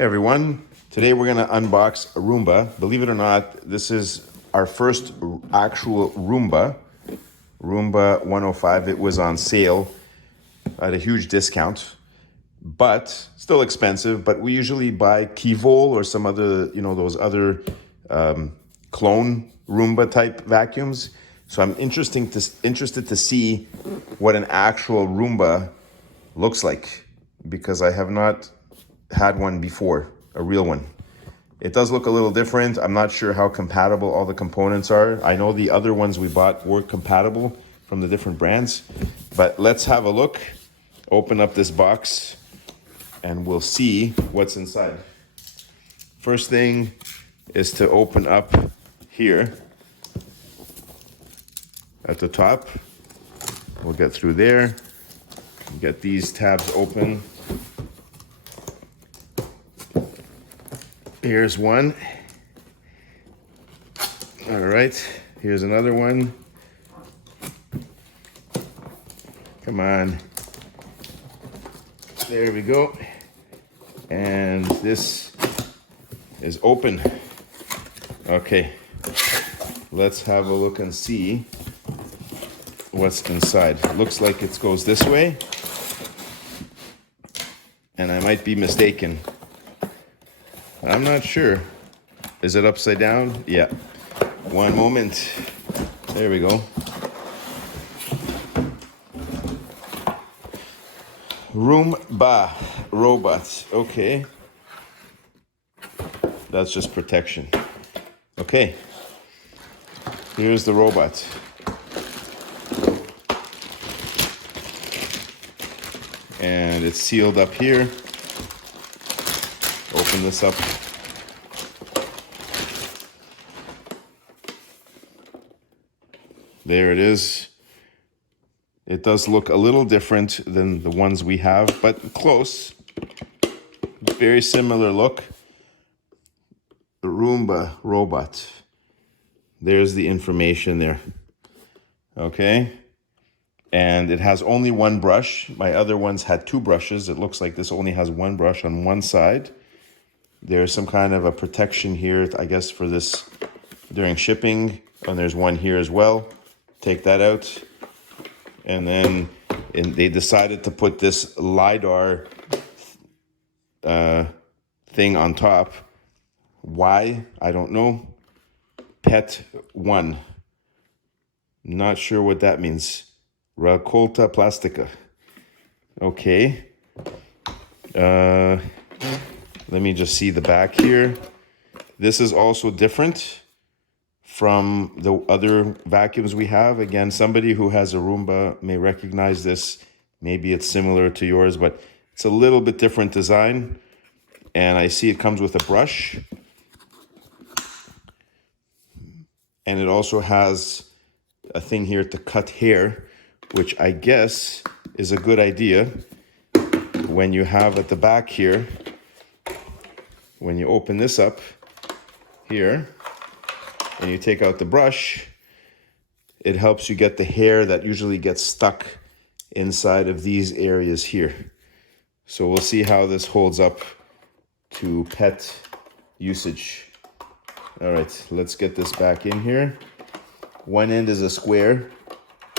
Hey everyone, today we're going to unbox a Roomba. Believe it or not, this is our first actual Roomba 105. It was on sale at a huge discount, but still expensive. But we usually buy Kyvol or some other, those other clone Roomba type vacuums. So I'm interested to see what an actual Roomba looks like, because I have not had one before, a real one. It does look a little different. I'm not sure how compatible all the components are. I know the other ones we bought were compatible from the different brands, but let's have a look, open up this box, and we'll see what's inside. First thing is to open up here at the top. We'll get through there, get these tabs open. Here's one. All right, here's another one. Come on. There we go. And this is open. Okay, let's have a look and see what's inside. Looks like it goes this way, and I might be mistaken. I'm not sure. Is it upside down? Yeah. One moment. There we go. Roomba robot. Okay. That's just protection. Okay. Here's the robot. And it's sealed up here. Open this up. There it is. It does look a little different than the ones we have, but close. Very similar look. The Roomba robot. There's the information there. Okay. And it has only one brush. My other ones had two brushes. It looks like this only has one brush on one side. There's some kind of a protection here, I guess, for this during shipping. And there's one here as well. Take that out. And then they decided to put this LIDAR thing on top. Why? I don't know. Pet 1. Not sure what that means. Raccolta plastica. Okay. Let me just see the back here. This is also different from the other vacuums we have. Again, somebody who has a Roomba may recognize this. Maybe it's similar to yours, but it's a little bit different design. And I see it comes with a brush. And it also has a thing here to cut hair, which I guess is a good idea when you have at the back here. When you open this up here and you take out the brush, it helps you get the hair that usually gets stuck inside of these areas here. So we'll see how this holds up to pet usage. All right, let's get this back in here. One end is a square,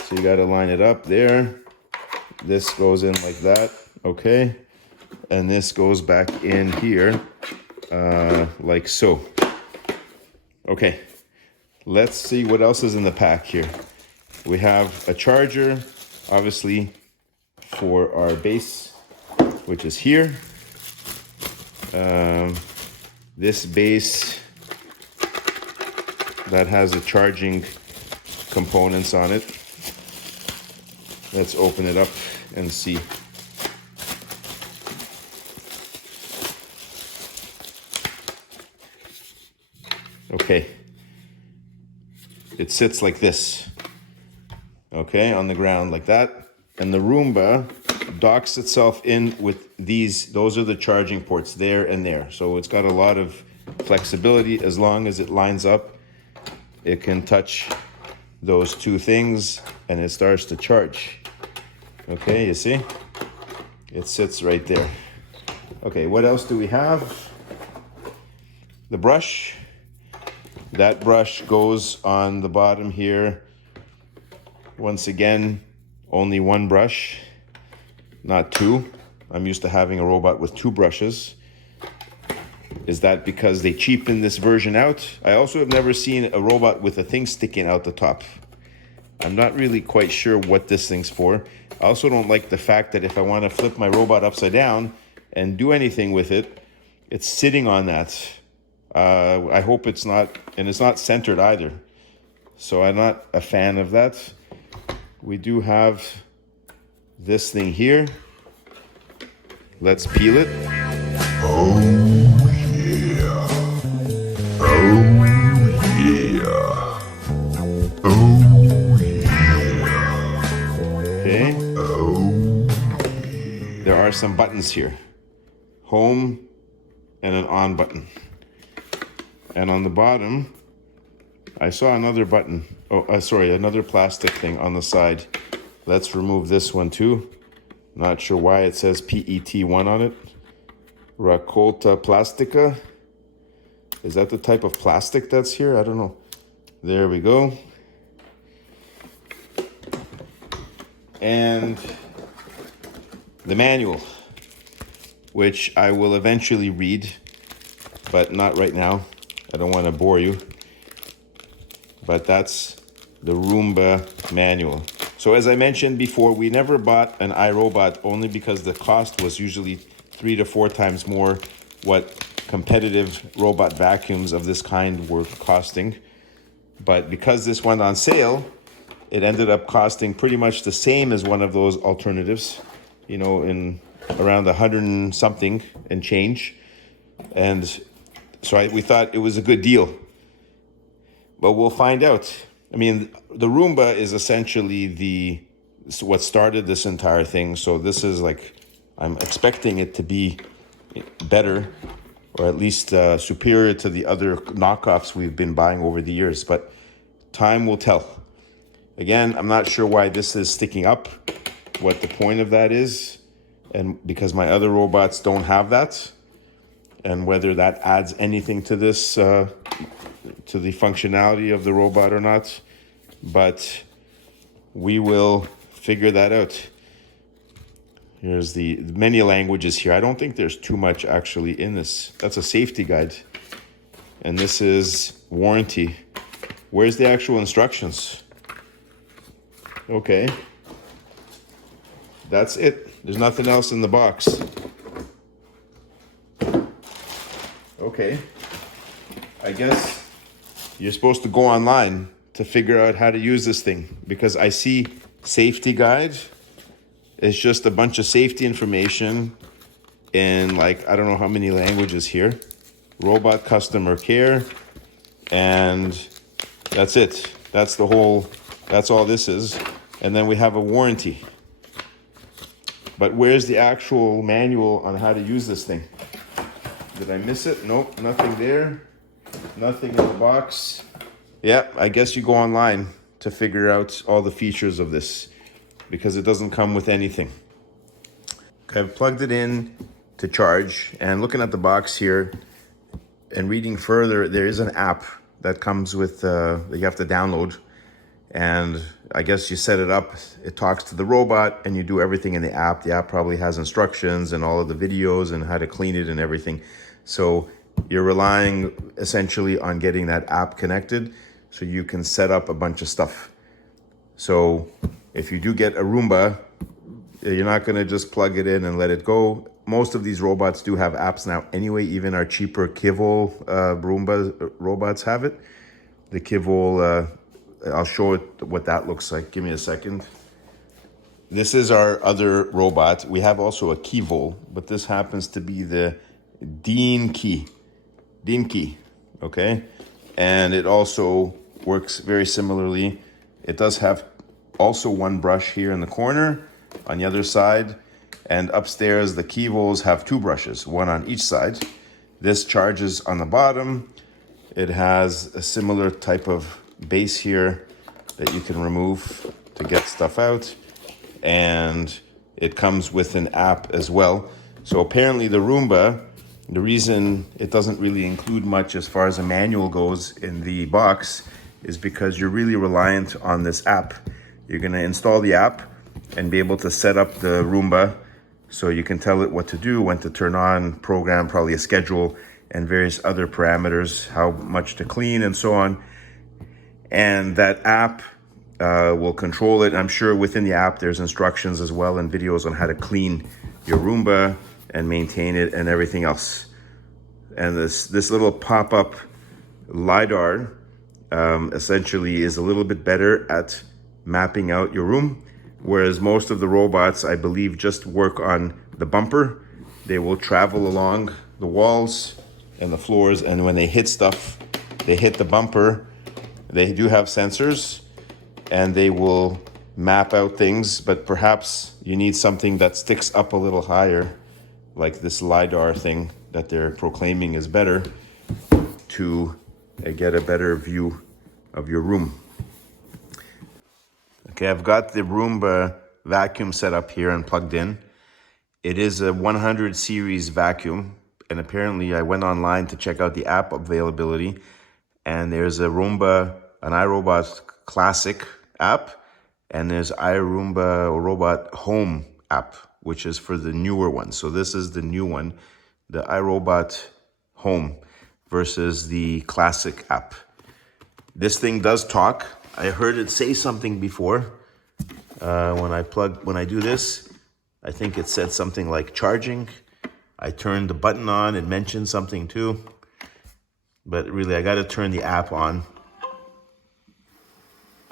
so you got to line it up there. This goes in like that, okay? And this goes back in here. Like so. Okay, let's see what else is in the pack here. We have a charger, obviously, for our base, which is here. This base that has the charging components on it. Let's open it up and see. Okay, it sits like this, okay, on the ground like that. And the Roomba docks itself in with these. Those are the charging ports there and there. So it's got a lot of flexibility. As long as it lines up, it can touch those two things and it starts to charge. Okay, you see? It sits right there. Okay, what else do we have? The brush. That brush goes on the bottom here. Once again, only one brush, not two. I'm used to having a robot with two brushes. Is that because they cheapened this version out? I also have never seen a robot with a thing sticking out the top. I'm not really quite sure what this thing's for. I also don't like the fact that if I want to flip my robot upside down and do anything with it, it's sitting on that. I hope it's not, and it's not centered either. So I'm not a fan of that. We do have this thing here. Let's peel it. Oh yeah. Oh yeah. Oh yeah. Okay. Oh. There are some buttons here. Home and an on button. And on the bottom, I saw another button. Oh, sorry, another plastic thing on the side. Let's remove this one too. Not sure why it says PET1 on it. Raccolta plastica. Is that the type of plastic that's here? I don't know. There we go. And the manual, which I will eventually read, but not right now. I don't want to bore you. But that's the Roomba manual. So as I mentioned before, we never bought an iRobot only because the cost was usually 3 to 4 times more what competitive robot vacuums of this kind were costing. But because this went on sale, it ended up costing pretty much the same as one of those alternatives, you know, in around 100 and something and change. And so we thought it was a good deal. But we'll find out. I mean, the Roomba is essentially what started this entire thing. So this is like, I'm expecting it to be better, or at least superior to the other knockoffs we've been buying over the years. But time will tell. Again, I'm not sure why this is sticking up, what the point of that is, and because my other robots don't have that, and whether that adds anything to this, to the functionality of the robot or not. But we will figure that out. Here's the many languages here. I don't think there's too much actually in this. That's a safety guide. And this is warranty. Where's the actual instructions? Okay. That's it. There's nothing else in the box. Okay. I guess you're supposed to go online to figure out how to use this thing, because I see safety guide. It's just a bunch of safety information in like, I don't know how many languages here. Robot customer care. And that's it. That's all this is. And then we have a warranty. But where's the actual manual on how to use this thing? Did I miss it? Nope, nothing there. Nothing in the box. Yeah, I guess you go online to figure out all the features of this, because it doesn't come with anything. Okay, I've plugged it in to charge, and looking at the box here and reading further, there is an app that comes with, that you have to download. And I guess you set it up, it talks to the robot, and you do everything in the app. The app probably has instructions and all of the videos and how to clean it and everything. So you're relying essentially on getting that app connected so you can set up a bunch of stuff. So if you do get a Roomba, you're not gonna just plug it in and let it go. Most of these robots do have apps now anyway. Even our cheaper Kyvol Roomba robots have it. The Kyvol, I'll show it what that looks like. Give me a second. This is our other robot. We have also a Kyvol, but this happens to be the Deenkee, okay? And it also works very similarly. It does have also one brush here in the corner on the other side, and upstairs the Kyvols have 2 brushes, one on each side. This charges on the bottom. It has a similar type of base here that you can remove to get stuff out, and it comes with an app as well. So apparently the Roomba, the reason it doesn't really include much as far as a manual goes in the box is because you're really reliant on this app. You're gonna install the app and be able to set up the Roomba so you can tell it what to do, when to turn on, program probably a schedule and various other parameters, how much to clean and so on. And that app will control it. I'm sure within the app there's instructions as well and videos on how to clean your Roomba and maintain it and everything else. And this little pop-up LIDAR essentially is a little bit better at mapping out your room, whereas most of the robots, I believe, just work on the bumper. They will travel along the walls and the floors, and when they hit stuff, they hit the bumper. They do have sensors, and they will map out things, but perhaps you need something that sticks up a little higher, like this LIDAR thing that they're proclaiming is better, to get a better view of your room. Okay, I've got the Roomba vacuum set up here and plugged in. It is a 100 series vacuum, and apparently I went online to check out the app availability, and there's a Roomba, an iRobot Classic app, and there's iRoomba Robot Home app, which is for the newer one. So this is the new one, the iRobot Home versus the Classic app. This thing does talk. I heard it say something before. When I do this, I think it said something like charging. I turned the button on, it mentioned something too. But really, I gotta turn the app on.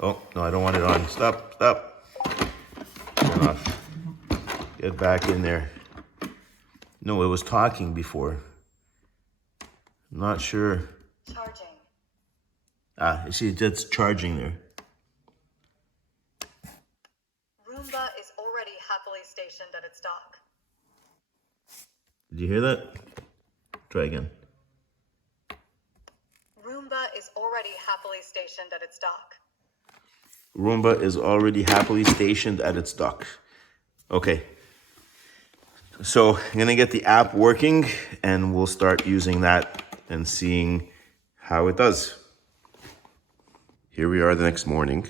Oh, no, I don't want it on. Stop. Turn off. Get back in there. No, it was talking before. Not sure. Charging. You see, it's charging there. Roomba is already happily stationed at its dock. Did you hear that? Try again. Roomba is already happily stationed at its dock. Roomba is already happily stationed at its dock. Okay. So I'm gonna get the app working and we'll start using that and seeing how it does. Here we are the next morning.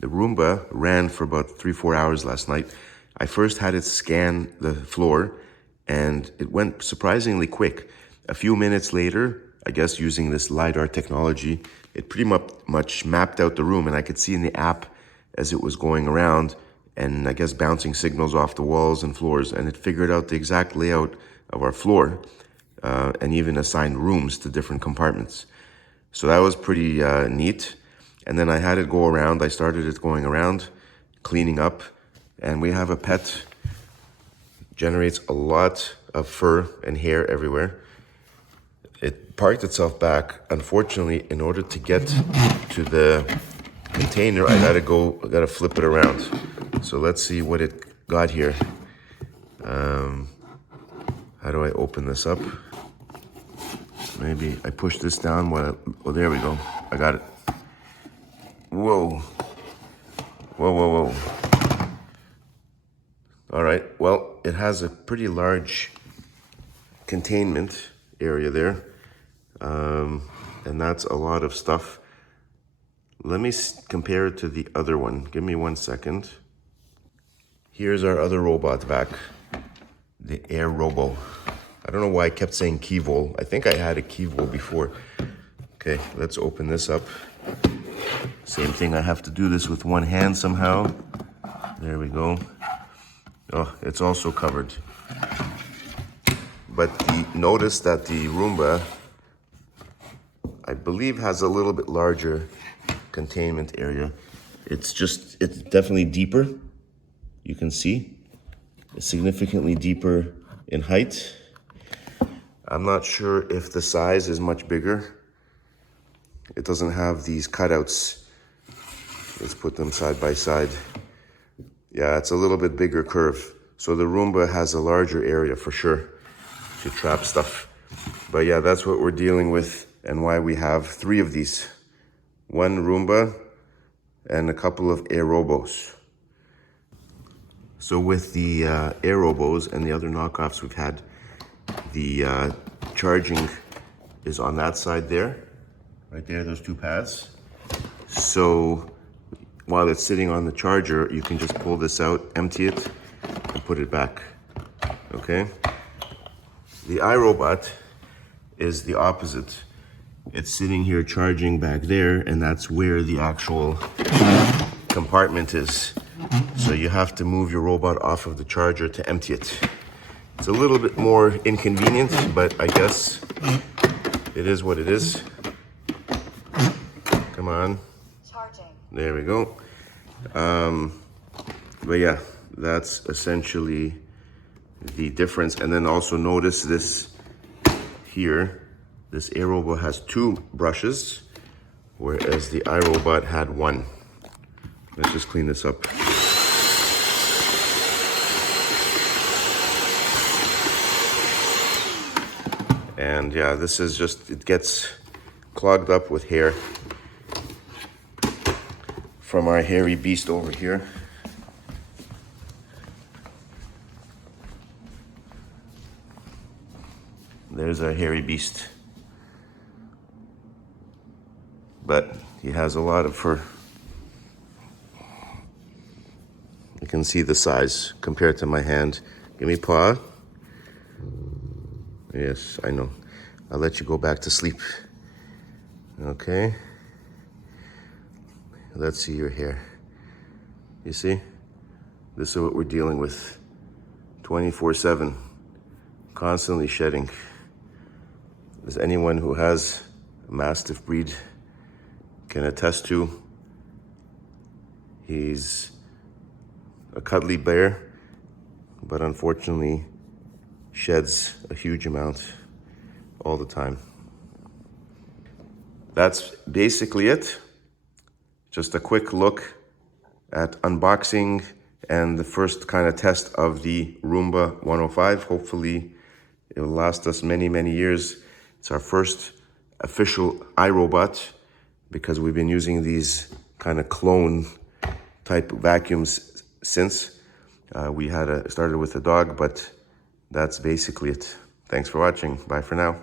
The Roomba ran for about 3-4 hours last night. I first had it scan the floor and it went surprisingly quick. A few minutes later, I guess using this LIDAR technology, it pretty much mapped out the room, and I could see in the app as it was going around and I guess bouncing signals off the walls and floors, and it figured out the exact layout of our floor and even assigned rooms to different compartments. So that was pretty neat. And then I had it go around. I started it going around, cleaning up, and we have a pet. Generates a lot of fur and hair everywhere. It parked itself back. Unfortunately, in order to get to the container, I gotta flip it around. So let's see what it got here. How do I open this up? Maybe I push this down while, oh, there we go. I got it. Whoa. All right, well, it has a pretty large containment area there. And that's a lot of stuff. Let me compare it to the other one. Give me 1 second. Here's our other robot back, the AirRobo. I don't know why I kept saying Kyvol. I think I had a Kyvol before. Okay, let's open this up. Same thing, I have to do this with one hand somehow. There we go. Oh, it's also covered. But notice that the Roomba, I believe, has a little bit larger containment area. It's definitely deeper. You can see it's significantly deeper in height. I'm not sure if the size is much bigger. It doesn't have these cutouts. Let's put them side by side. Yeah, it's a little bit bigger curve. So the Roomba has a larger area for sure to trap stuff. But yeah, that's what we're dealing with and why we have 3 of these. 1 Roomba and a couple of AirRobos. So with the AirRobos and the other knockoffs we've had, the charging is on that side there, right there, those two pads. So while it's sitting on the charger, you can just pull this out, empty it, and put it back, okay? The iRobot is the opposite. It's sitting here charging back there, and that's where the actual compartment is. So you have to move your robot off of the charger to empty it. It's a little bit more inconvenient, but I guess it is what it is. Come on. Charging. There we go. But yeah, that's essentially the difference. And then also notice this here, this AirRobo has 2 brushes, whereas the iRobot had 1. Let's just clean this up. And yeah, this is just, it gets clogged up with hair from our hairy beast over here. There's our hairy beast. But he has a lot of fur. You can see the size compared to my hand. Give me paw. Yes, I know. I'll let you go back to sleep. Okay. Let's see your hair. You see? This is what we're dealing with. 24/7. Constantly shedding. As anyone who has a Mastiff breed can attest to, he's a cuddly bear, but unfortunately sheds a huge amount all the time. That's basically it. Just a quick look at unboxing and the first kind of test of the Roomba 105. Hopefully it will last us many, many years. It's our first official iRobot because we've been using these kind of clone type vacuums since. We started with a dog, but that's basically it. Thanks for watching. Bye for now.